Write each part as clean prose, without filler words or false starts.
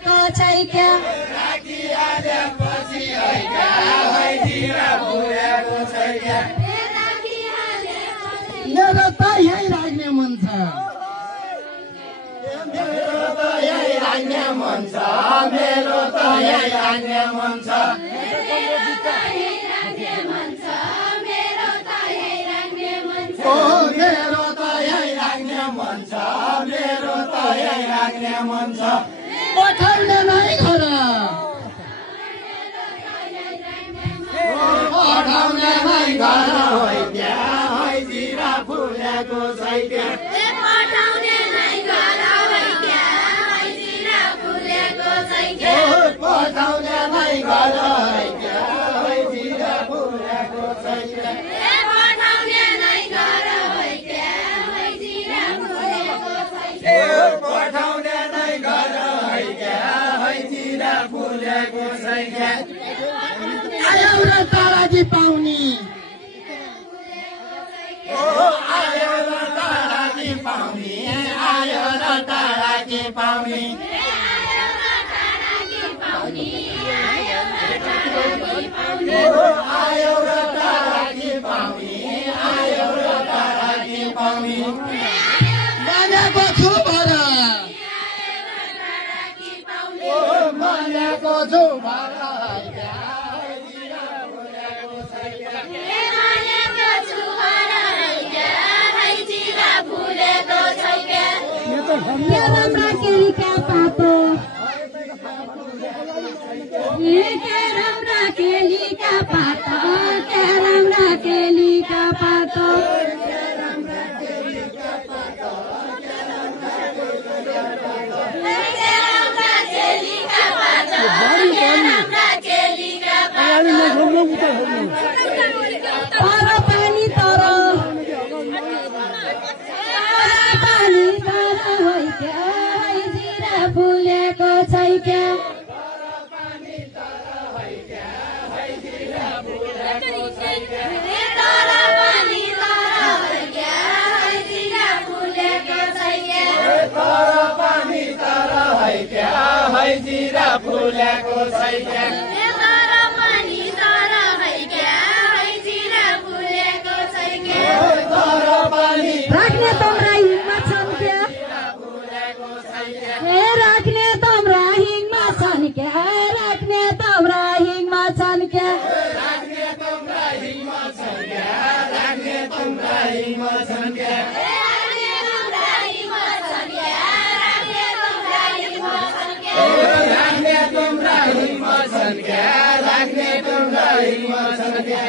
फुलेको छै क्या मेरो त यही राख्ने मन छ मेरो त यही राख्ने मन छ मेरो त यही राख्ने मन छ ओ मेरो त यही राख्ने मन छ मेरो त यही राख्ने मन छ पठाउने नै घर पठाउने नै घर होइ त्यहाँ है जिरा फुलेको छै त्यहाँ पठाउने नै घर होइ त्यहाँ है जिरा फुलेको छै पठाउने नै घर है त्यहाँ है जिरा फुलेको छै त्यहाँ पठाउने नै घर होइ त्यहाँ है जिरा फुलेको छै पठाउने नै घर है त्यहाँ है जिरा फुलेको छै त्यहाँ आयो र ताराजी पाउनी आयो र ताराजी पाउने आयो र ताराजी पाउने आयो र ताराजी पाउने आयो र ताराजी पाउने मानेको छु भर मानेको छु भर केरम र केलीका पातो केरम र केलीका पातो केरम र केलीका पातो तर पानी तर पानी तर होइ क्या है जिरा फुलेको छै क्या जिरा फुलेको छै राख्ने तम्रा हिङमा छन् क्या राख्ने तम्रा हिङमा छन् क्या राख्ने तम्रा हिङमा छन् क्या राख्ने तम्रा हिङमा छन् क्या राख्ने तम्रा हिङमा छन् क्या राख्ने तम्रा हिङमा छन् क्या राख्ने तम्रा हिङमा छन् क्या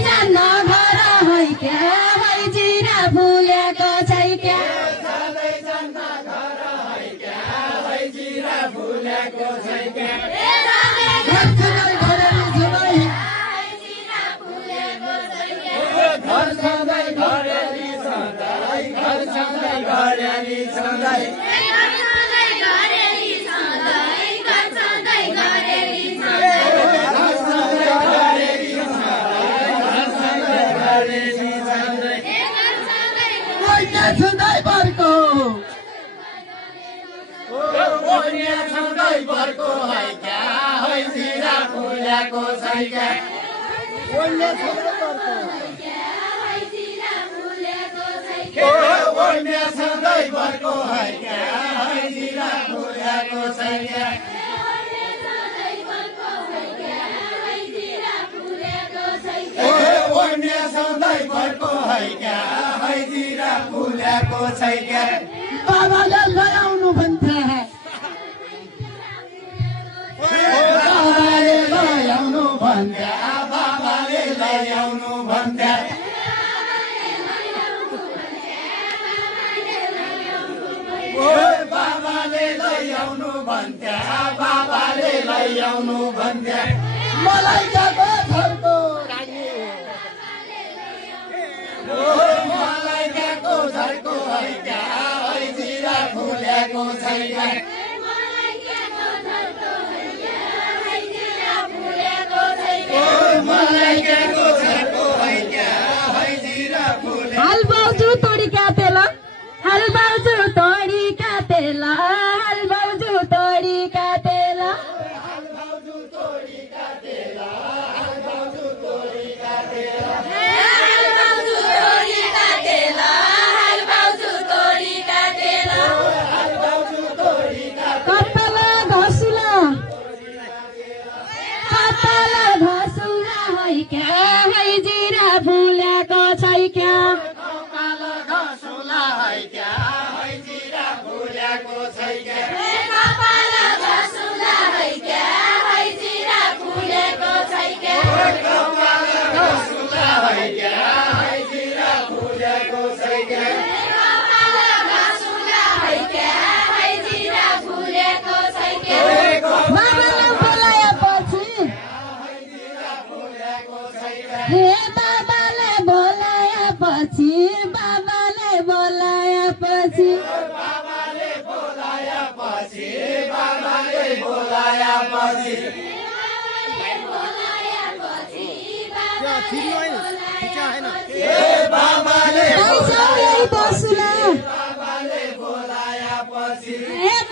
जान्न घर होइ क्या है जिरा फुलेको छै क्या जिरा फुलेको छै क्या घर सधैँ घरेली सधैँ घर सधैँ घरेली सधैँ बर्को है क्या है जिरा फुलेको छै क्या ओइने सधैँ बर्को है क्या है जिरा फुलेको छै क्या ओइने सधैँ बर्को है क्या है जिरा फुलेको छै क्या बाबाले ल्याउनु भन्थे बाबाले ल्याउनु भन्थे बाबाले ल्याउनु भन्थे बाबाले ल्याउनु भन्थे बाबाले ल्याउनु भन्थे मलाई जाको घरको मलाई गएको झर्को है क्या है जिरा फुलेको छै क्या मलाइकाको झर्को है क्या है जिरा फुले हाल बाउजू तोडी काटेल हाल बाउजू तोडी काटेल हाल बाउजू तोडी काटेल हाल भाउजू तोडी काटेर हाल भाउजू तोडी काटेर हाल बाउजू तोडी काटेल हाल बाउजू तोडी काटेल हाल भाउजू तोडी काटेर कपाल घसुला है क्या है जिरा फुलेको छै क्या कपाल घसुला है क्या है जिरा फुलेको छै क्या कपाल घसुला है क्या है जिरा फुलेको छै क्या कपाल घसुला है क्या है जिरा फुलेको छै क्या कपाल घसुला है क्या है जिरा फुलेको छै क्या बाबाले बोलाएपछि हे बाबाले बोलाएपछि बाबाले बोलाएपछि बाबाले बोलाएपछि बाबाले बोलाएपछि बाबाले पाइजाऊ यही बसुला बाबाले बोलाएपछि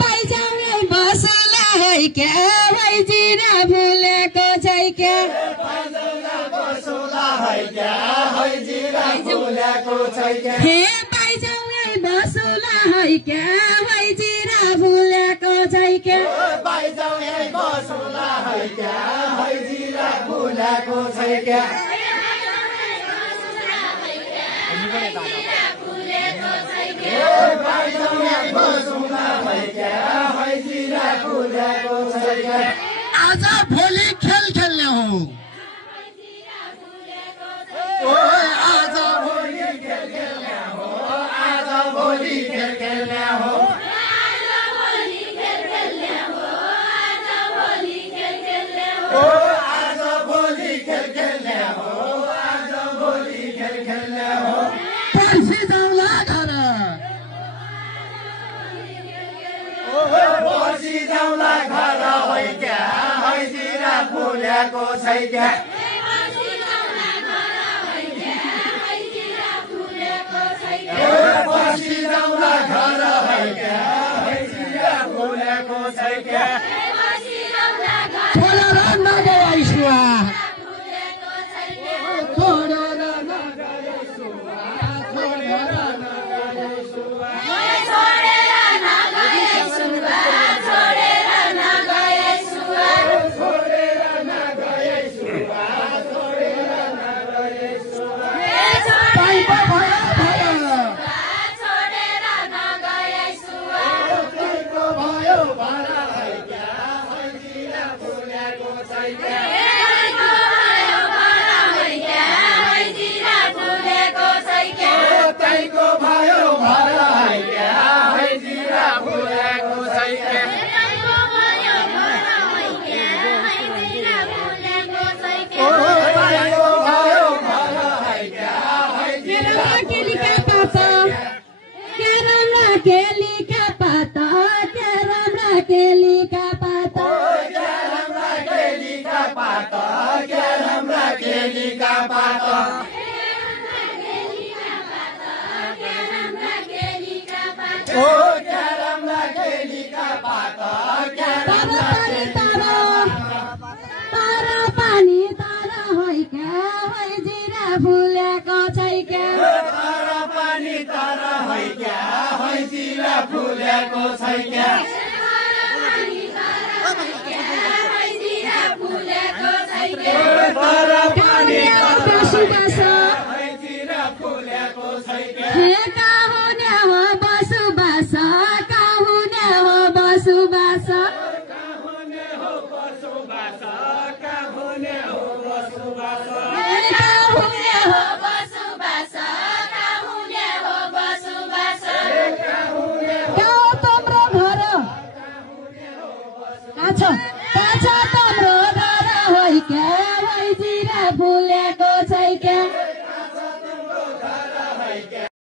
पाइजाऊ यही बसुला है क्या है जिरा फुलेको छै क्या बसुला है क्या है जिरा फुलेको छै क्या हे पाइजाऊ यही बसुला है क्या है जिरा फुलेको छै क्या पाइजाऊ यही बसुला है क्या है जिरा फुलेको छै क्या पाइजाऊ यही बसुला है क्या है जिरा फुलेको छै क्या आज भोलि खेल खेल्ने हो आज भोलि खेल खेल्ने हो आज भोलि खेल खेल्ने हो आज भोलि खेल खेल्ने हो आज भोलि खेल खेल्ने हो पर्सि जाउँला घर पर्सि जाउँला घर है क्या है जिरा फुलेको छै क्या पर्सि जाउँला घर है क्या है जिरा फुलेको छै क्या छोडेर नगए सुवा छोडेर नगए सुवा छोडेर नगए सुवा छोडेर नगए सुवा छोडेर नगए सुवा पाइपो भयो त्यसको भयो भरा है क्या है जिरा फुलेको छै क्या त्यसको भयो भरा है क्या है जिरा फुलेको छै क्या त्यसको भयो भरा है क्या है जिरा केलीका पाता के राम्रा केलीका पाता के राम्रा केलीका पाता क्या राम्रा केलीका पात क्या राम्रा केलीका पात ओ क्या राम्रा केलीका पात क्या राम्रा तारा पानी तारा है क्या है जिरा फुलेको छै क्या तारा पानी तारा है क्या है जिरा फुलेको छै क्या तारा पानी बसुबास है जिरा फुलेको छै क्या हे काहुने हो बसुबास काहुने हो बसुबास काहुने हो बसोबास काहुने हो बसोबास काहुने हो बसुबास काहुने हो बसुबास गाउँ तम्रो घर आछो पाछ तम्रो घर है क्या है जिरा फुलेको छै क्या